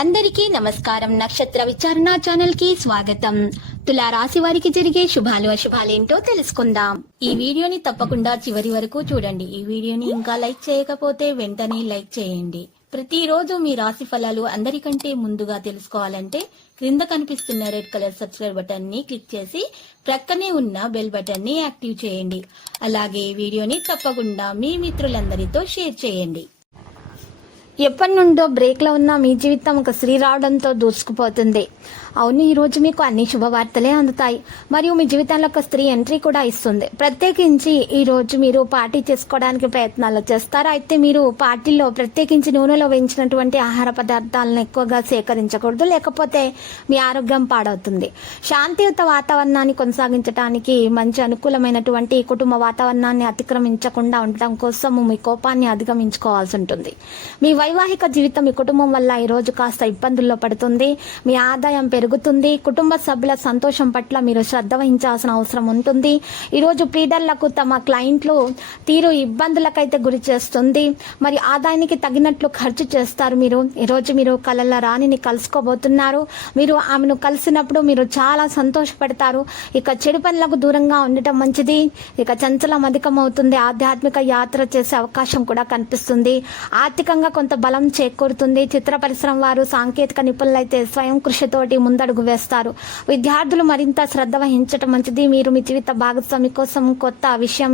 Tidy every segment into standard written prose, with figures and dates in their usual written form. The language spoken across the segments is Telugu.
అందరికీ నమస్కారం. నక్షత్ర విచారణ ఛానల్ కి స్వాగతం. తులా రాశి వారికి జరిగే శుభాలు అశుభాలేంటో తెలుసుకుందాం. ఈ వీడియోని తప్పకుండా చివరి వరకు చూడండి. ఈ వీడియోని ఇంకా లైక్ చేయకపోతే వెంటనే లైక్ చేయండి. ప్రతిరోజు మీ రాశి ఫలాలు అందరికంటే ముందుగా తెలుసుకోవాలంటే క్రింద కనిపిస్తున్న రెడ్ కలర్ సబ్స్క్రైబ్ బటన్ ని క్లిక్ చేసి ప్రక్కనే ఉన్న బెల్ బటన్ ని యాక్టివ్ చేయండి. అలాగే ఈ వీడియోని తప్పకుండా మీ మిత్రులందరితో షేర్ చేయండి. ఎప్పటి నుండో బ్రేక్ లో ఉన్న మీ జీవితం ఒక స్త్రీ రావడంతో దూసుకుపోతుంది. అవును, ఈ రోజు మీకు అన్ని శుభవార్తలే అందుతాయి మరియు మీ జీవితంలో ఒక స్త్రీ ఎంట్రీ కూడా ఇస్తుంది. ప్రత్యేకించి ఈ రోజు మీరు పార్టీ చేసుకోవడానికి ప్రయత్నాలు చేస్తారు. అయితే మీరు పార్టీలో ప్రత్యేకించి నూనెలో వేయించినటువంటి ఆహార పదార్థాలను ఎక్కువగా సేకరించకూడదు, లేకపోతే మీ ఆరోగ్యం పాడవుతుంది. శాంతియుత వాతావరణాన్ని కొనసాగించడానికి మంచి అనుకూలమైనటువంటి కుటుంబ వాతావరణాన్ని అతిక్రమించకుండా ఉండటం కోసం మీ కోపాన్ని అధిగమించుకోవాల్సి ఉంటుంది. మీ వైవాహిక జీవితం మీ కుటుంబం వల్ల ఈ రోజు కాస్త ఇబ్బందుల్లో పడుతుంది. మీ ఆదాయం పెరుగుతుంది. కుటుంబ సభ్యుల సంతోషం పట్ల మీరు శ్రద్ధ వహించాల్సిన అవసరం ఉంటుంది. ఈరోజు ప్రీడర్లకు తమ క్లయింట్లు తీరు ఇబ్బందులకైతే గురి చేస్తుంది. మరి ఆదాయానికి తగినట్లు ఖర్చు చేస్తారు. ఈరోజు మీరు కలల రాణిని కలుసుకోబోతున్నారు. మీరు ఆమెను కలిసినప్పుడు మీరు చాలా సంతోషపడతారు. ఇక చెడు పనులకు దూరంగా ఉండటం మంచిది. ఇక చంచలం అధికమవుతుంది. ఆధ్యాత్మిక యాత్ర చేసే అవకాశం కూడా కనిపిస్తుంది. ఆర్థికంగా కొంత బలం చేకూరుతుంది. చిత్ర పరిశ్రమ వారు, సాంకేతిక నిపుణులైతే స్వయం కృషితోటి ముందడుగు వేస్తారు. విద్యార్థులు మరింత శ్రద్ధ వహించడం మంచిది. మీరు మీ జీవిత భాగస్వామి కోసం కొత్త విషయం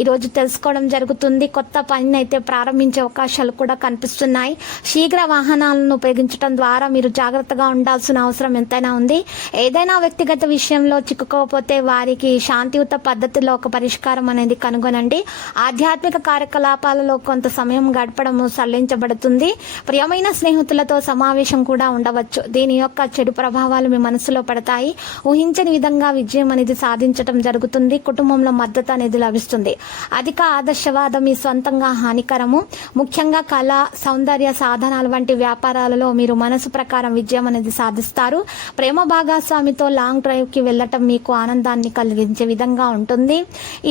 ఈరోజు తెలుసుకోవడం జరుగుతుంది. కొత్త పనిని అయితే ప్రారంభించే అవకాశాలు కూడా కనిపిస్తున్నాయి. శీఘ్ర వాహనాలను ఉపయోగించడం ద్వారా మీరు జాగ్రత్తగా ఉండాల్సిన అవసరం ఎంతైనా ఉంది. ఏదైనా వ్యక్తిగత విషయంలో చిక్కుకోకపోతే వారికి శాంతియుత పద్ధతిలో ఒక పరిష్కారం అనేది కనుగొనండి. ఆధ్యాత్మిక కార్యకలాపాలలో కొంత సమయం గడపడం సల్లించబడుతుంది. ప్రియమైన స్నేహితులతో సమావేశం కూడా ఉండవచ్చు. దీని యొక్క చెడు ప్రభావాలు మీ మనసులో పడతాయి. ఊహించని విధంగా విజయం అనేది సాధించడం జరుగుతుంది. కుటుంబంలో మద్దతు అనేది లభిస్తుంది. అధిక ఆదర్శవాదం మీ సొంతంగా హానికరము. ముఖ్యంగా కళ, సౌందర్య సాధనాలు వంటి వ్యాపారాలలో మీరు మనసు ప్రకారం విజయం అనేది సాధిస్తారు. ప్రేమ భాగస్వామితో లాంగ్ డ్రైవ్ కి వెళ్ళటం మీకు ఆనందాన్ని కలిగించే విధంగా ఉంటుంది.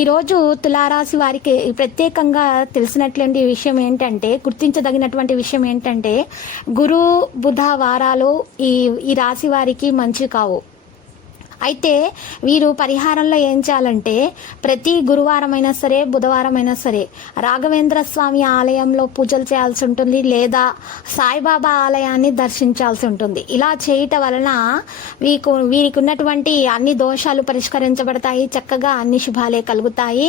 ఈ రోజు తులారాశి వారికి ప్రత్యేకంగా తెలిసినటువంటి విషయం ఏంటంటే, గుర్తించదగినటువంటి విషయం ఏంటంటే, గురు బుధ వారాలు ఈ రాశి వారికి మంచి కావు. అయితే వీరు పరిహారంలో ఏం చేయాలంటే, ప్రతి గురువారం అయినా సరే, బుధవారం అయినా సరే రాఘవేంద్ర స్వామి ఆలయంలో పూజలు చేయాల్సి ఉంటుంది, లేదా సాయిబాబా ఆలయాన్ని దర్శించాల్సి ఉంటుంది. ఇలా చేయటం వలన వీరికి ఉన్నటువంటి అన్ని దోషాలు పరిష్కరించబడతాయి. చక్కగా అన్ని శుభాలే కలుగుతాయి.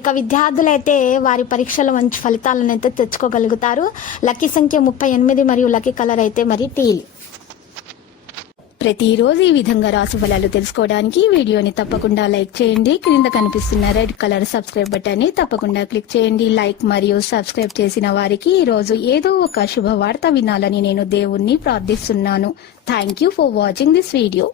ఇక విద్యార్థులైతే వారి పరీక్షలో మంచి ఫలితాలను అయితే తెచ్చుకోగలుగుతారు. లక్కీ సంఖ్య 38 మరియు లక్కీ కలర్ అయితే మరి టీల్. ప్రతిరోజు ఈ విధంగా రాశి ఫలాలు తెలుసుకోవడానికి వీడియోని తప్పకుండా లైక్ చేయండి. క్రింద కనిపిస్తున్న రెడ్ కలర్ సబ్స్క్రైబ్ బటన్ ని తప్పకుండా క్లిక్ చేయండి. లైక్ మరియు సబ్స్క్రైబ్ చేసిన వారికి ఈ రోజు ఏదో ఒక శుభవార్త వినాలని నేను దేవుణ్ణి ప్రార్థిస్తున్నాను. Thank you for watching this video.